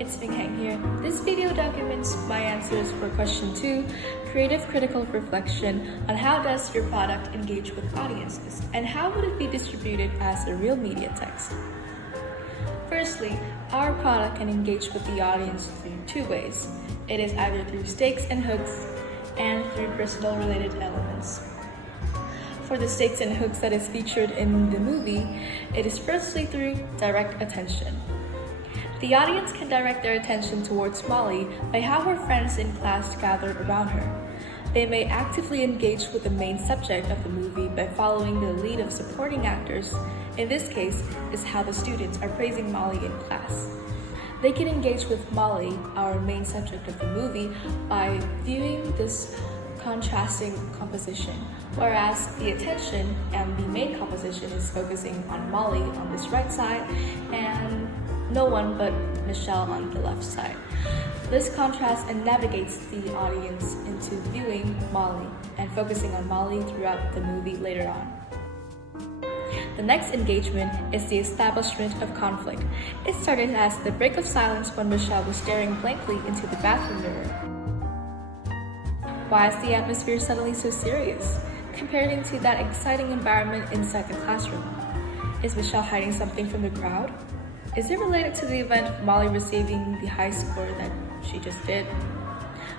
it's Hanh here. This video documents my answers for question 2, creative critical reflection on how does your product engage with audiences and how would it be distributed as a real media text. Firstly, our product can engage with the audience through two ways. It is either through stakes and hooks and through personal related elements. For the stakes and hooks that is featured in the movie, it is firstly through direct attention. The audience can direct their attention towards Molly by how her friends in class gather around her. They may actively engage with the main subject of the movie by following the lead of supporting actors. In this case, is how the students are praising Molly in class. They can engage with Molly, our main subject of the movie, by viewing this contrasting composition, whereas the attention and the main composition is focusing on Molly on this right side and no one but Michelle on the left side. This contrasts and navigates the audience into viewing Molly and focusing on Molly throughout the movie later on. The next engagement is the establishment of conflict. It started as the break of silence when Michelle was staring blankly into the bathroom mirror. Why is the atmosphere suddenly so serious, compared to that exciting environment inside the classroom? Is Michelle hiding something from the crowd? Is it related to the event of Molly receiving the high score that she just did?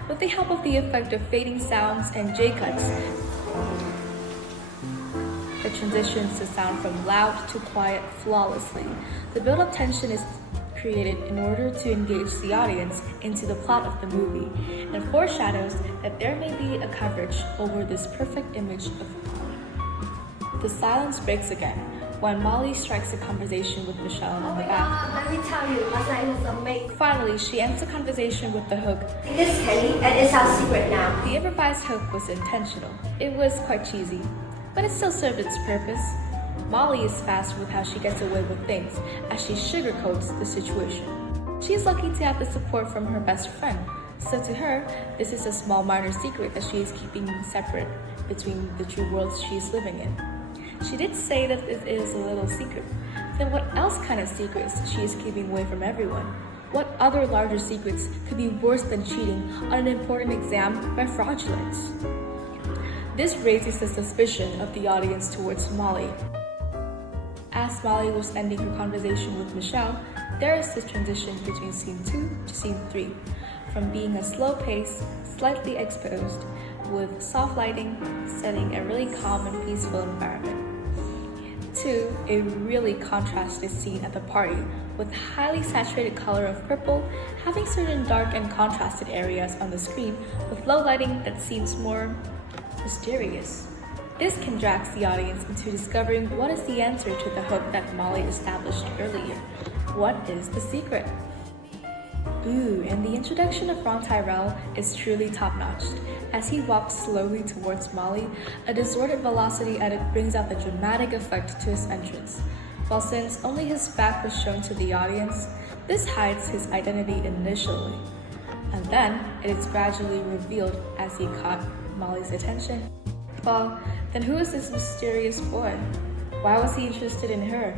With the help of the effect of fading sounds and J-cuts, it transitions the sound from loud to quiet flawlessly. The build-up tension is created in order to engage the audience into the plot of the movie and foreshadows that there may be a coverage over this perfect image of Molly. The silence breaks again when Molly strikes a conversation with Michelle in the bathroom. Let me tell you, last night was amazing. Finally, she ends the conversation with the hook. This is Kenny, and it's our secret now. The improvised hook was intentional. It was quite cheesy, but it still served its purpose. Molly is fast with how she gets away with things, as she sugarcoats the situation. She is lucky to have the support from her best friend, so to her, this is a small minor secret that she is keeping separate between the two worlds she is living in. She did say that it is a little secret. Then what else kind of secrets she is keeping away from everyone? What other larger secrets could be worse than cheating on an important exam by fraudulence? This raises the suspicion of the audience towards Molly. As Molly was ending her conversation with Michelle, there is this transition between scene 2 to scene 3, from being a slow pace, slightly exposed, with soft lighting, setting a really calm and peaceful environment, to a really contrasted scene at the party, with highly saturated color of purple, having certain dark and contrasted areas on the screen, with low lighting that seems more mysterious. This can drag the audience into discovering what is the answer to the hook that Molly established earlier. What is the secret? Ooh, and the introduction of Ron Tyrell is truly top-notch. As he walks slowly towards Molly, a distorted velocity edit brings out the dramatic effect to his entrance. While since only his back was shown to the audience, this hides his identity initially. And then it is gradually revealed as he caught Molly's attention. Well, then who is this mysterious boy? Why was he interested in her?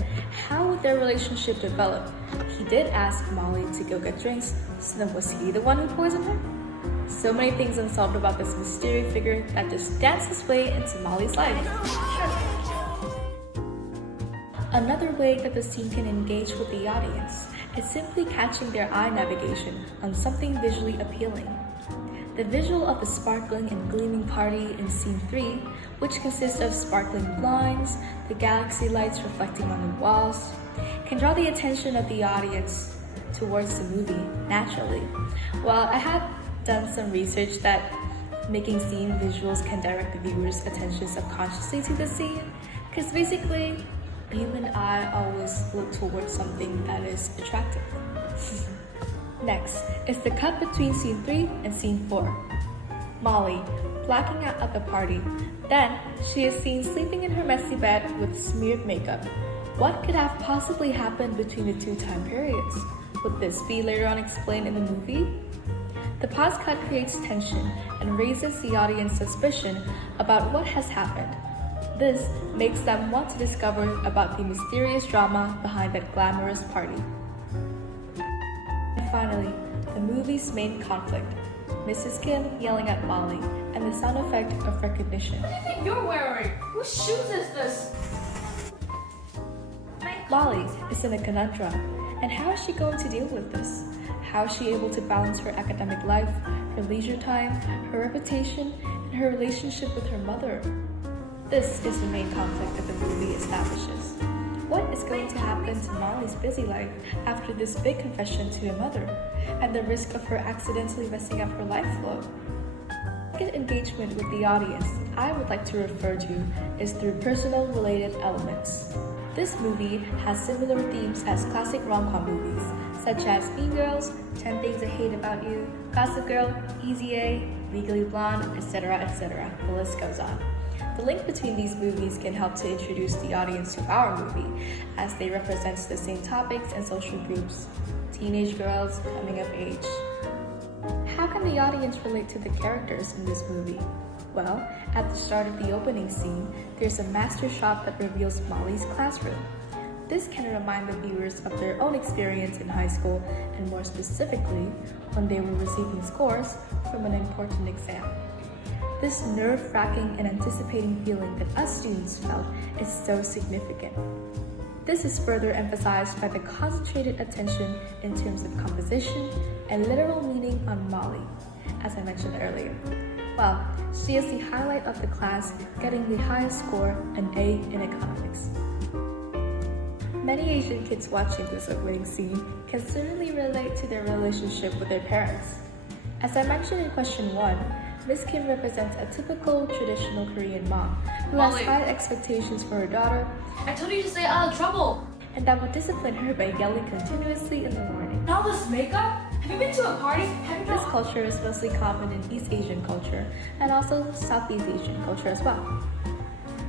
How would their relationship develop? He did ask Molly to go get drinks, so then was he the one who poisoned her? So many things unsolved about this mysterious figure that just danced his way into Molly's life. Another way that the scene can engage with the audience is simply catching their eye navigation on something visually appealing. The visual of the sparkling and gleaming party in scene 3, which consists of sparkling blinds, the galaxy lights reflecting on the walls, can draw the attention of the audience towards the movie naturally. Well, I had done some research that making scene visuals can direct the viewer's attention subconsciously to the scene, because basically, the human eye always look towards something that is attractive. Next is the cut between scene 3 and scene 4. Molly, blacking out at the party. Then, she is seen sleeping in her messy bed with smeared makeup. What could have possibly happened between the two time periods? Would this be later on explained in the movie? The pause cut creates tension and raises the audience's suspicion about what has happened. This makes them want to discover about the mysterious drama behind that glamorous party. finally, the movie's main conflict, Mrs. Kim yelling at Molly, and the sound effect of recognition. What do you think you're wearing? Whose shoes is this? Molly is in a conundrum, and how is she going to deal with this? How is she able to balance her academic life, her leisure time, her reputation, and her relationship with her mother? This is the main conflict that the movie establishes. What is going to happen to Molly's busy life after this big confession to her mother, and the risk of her accidentally messing up her life flow? Second engagement with the audience I would like to refer to is through personal related elements. This movie has similar themes as classic rom-com movies, such as Mean Girls, 10 Things I Hate About You, Gossip Girl, Easy A, Legally Blonde, etc., etc. The list goes on. The link between these movies can help to introduce the audience to our movie, as they represent the same topics and social groups: teenage girls coming of age. How can the audience relate to the characters in this movie? Well, at the start of the opening scene, there's a master shot that reveals Molly's classroom. This can remind the viewers of their own experience in high school, and more specifically, when they were receiving scores from an important exam. This nerve-wracking and anticipating feeling that us students felt is so significant. This is further emphasized by the concentrated attention in terms of composition and literal meaning on Molly, as I mentioned earlier. Well, she is the highlight of the class, getting the highest score, an A in economics. Many Asian kids watching this opening scene can certainly relate to their relationship with their parents. As I mentioned in question 1, Ms. Kim represents a typical traditional Korean mom who has high expectations for her daughter. I told you to stay out of trouble. And that would discipline her by yelling continuously in the morning. And all this makeup? Have you been to a party? This culture is mostly common in East Asian culture and also Southeast Asian culture as well.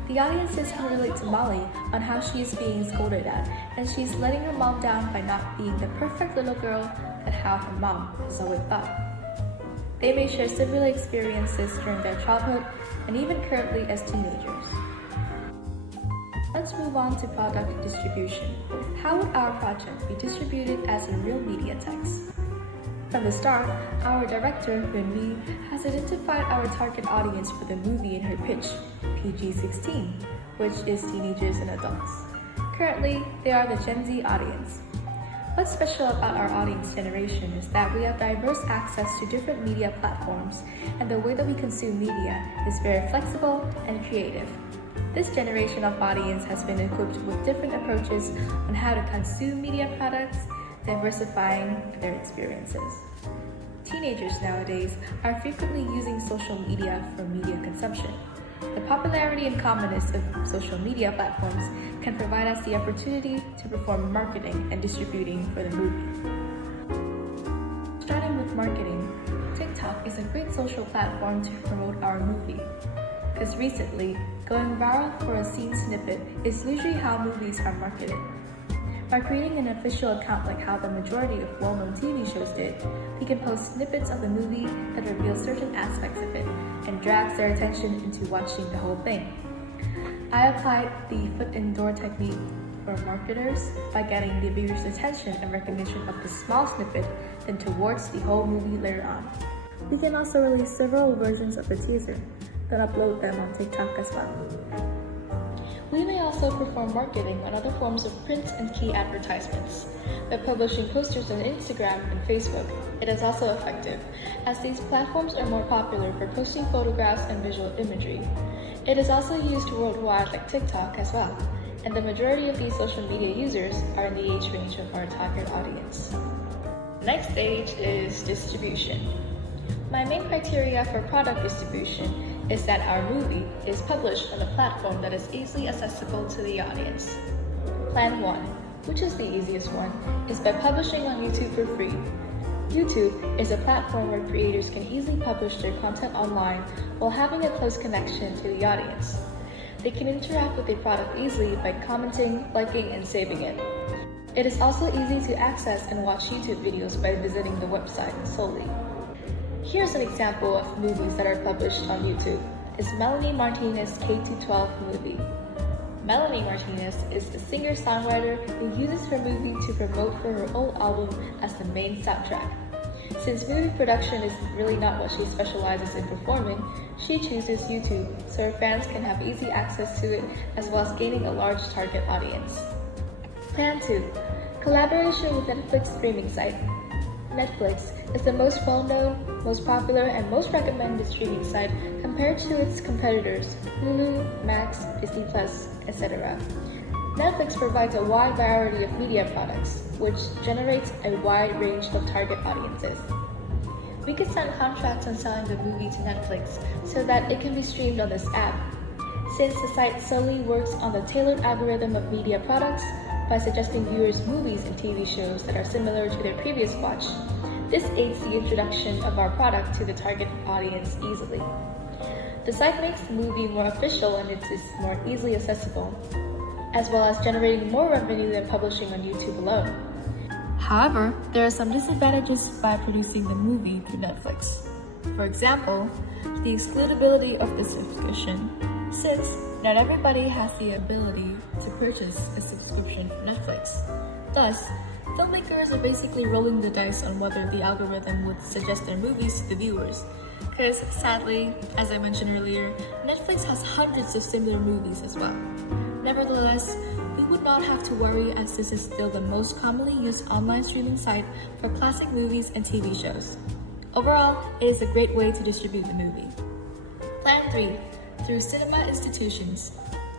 The audiences can relate to Molly on how she is being scolded at, and she's letting her mom down by not being the perfect little girl that how her mom has always thought. They may share similar experiences during their childhood and even currently as teenagers. Let's move on to product distribution. How would our project be distributed as a real media text? From the start, our director, Minh, has identified our target audience for the movie in her pitch, PG-16, which is teenagers and adults. Currently, they are the Gen Z audience. What's special about our audience generation is that we have diverse access to different media platforms, and the way that we consume media is very flexible and creative. This generation of audience has been equipped with different approaches on how to consume media products, diversifying their experiences. Teenagers nowadays are frequently using social media for media consumption. The popularity and commonness of social media platforms can provide us the opportunity to perform marketing and distributing for the movie. Starting with marketing, TikTok is a great social platform to promote our movie. Because recently, going viral for a scene snippet is usually how movies are marketed. By creating an official account like how the majority of well-known TV shows did, we can post snippets of the movie that reveal certain aspects of it and drags their attention into watching the whole thing. I applied the foot in door technique for marketers by getting the viewer's attention and recognition of the small snippet, then towards the whole movie later on. We can also release several versions of the teaser, then upload them on TikTok as well. We may also perform marketing on other forms of print and key advertisements. By publishing posters on Instagram and Facebook, it is also effective, as these platforms are more popular for posting photographs and visual imagery. It is also used worldwide like TikTok as well, and the majority of these social media users are in the age range of our target audience. The next stage is distribution. My main criteria for product distribution is that our movie is published on a platform that is easily accessible to the audience. Plan 1, which is the easiest one, is by publishing on YouTube for free. YouTube is a platform where creators can easily publish their content online while having a close connection to the audience. They can interact with the product easily by commenting, liking, and saving it. It is also easy to access and watch YouTube videos by visiting the website solely. Here's an example of movies that are published on YouTube. It's Melanie Martinez's K-12 movie. Melanie Martinez is a singer-songwriter who uses her movie to promote for her own album as the main soundtrack. Since movie production is really not what she specializes in performing, she chooses YouTube so her fans can have easy access to it as well as gaining a large target audience. Plan 2. Collaboration with Netflix streaming site. Netflix is the most well-known, most popular, and most recommended streaming site compared to its competitors Hulu, Max, Disney+, etc. Netflix provides a wide variety of media products, which generates a wide range of target audiences. We can sign contracts on selling the movie to Netflix so that it can be streamed on this app. Since the site solely works on the tailored algorithm of media products, by suggesting viewers movies and TV shows that are similar to their previous watch, this aids the introduction of our product to the target audience easily. The site makes the movie more official and it is more easily accessible, as well as generating more revenue than publishing on YouTube alone. However, there are some disadvantages by producing the movie through Netflix. For example, the excludability of the subscription, since not everybody has the ability to purchase a subscription for Netflix. Thus, filmmakers are basically rolling the dice on whether the algorithm would suggest their movies to the viewers. Because sadly, as I mentioned earlier, Netflix has hundreds of similar movies as well. Nevertheless, we would not have to worry as this is still the most commonly used online streaming site for classic movies and TV shows. Overall, it is a great way to distribute the movie. Plan 3. Through cinema institutions.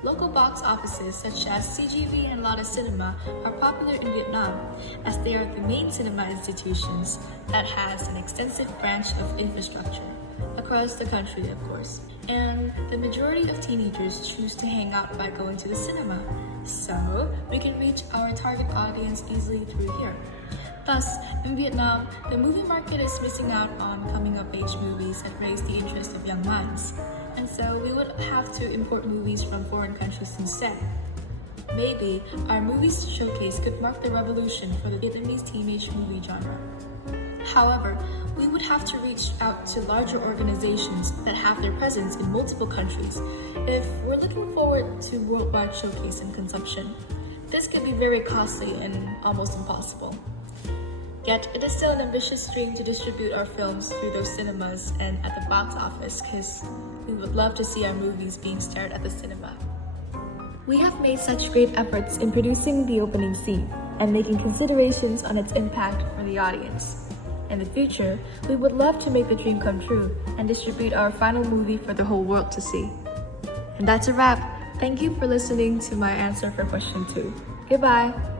Local box offices such as CGV and Lotte Cinema are popular in Vietnam as they are the main cinema institutions that has an extensive branch of infrastructure across the country, of course. And the majority of teenagers choose to hang out by going to the cinema, so we can reach our target audience easily through here. Thus, in Vietnam, the movie market is missing out on coming-of-age movies that raise the interest of young minds. And so we would have to import movies from foreign countries instead. Maybe our movies showcase could mark the revolution for the Vietnamese teenage movie genre. However, we would have to reach out to larger organizations that have their presence in multiple countries if we're looking forward to worldwide showcase and consumption. This could be very costly and almost impossible. Yet, it is still an ambitious dream to distribute our films through those cinemas and at the box office because we would love to see our movies being starred at the cinema. We have made such great efforts in producing the opening scene and making considerations on its impact for the audience. In the future, we would love to make the dream come true and distribute our final movie for the whole world to see. And that's a wrap. Thank you for listening to my answer for question 2. Goodbye!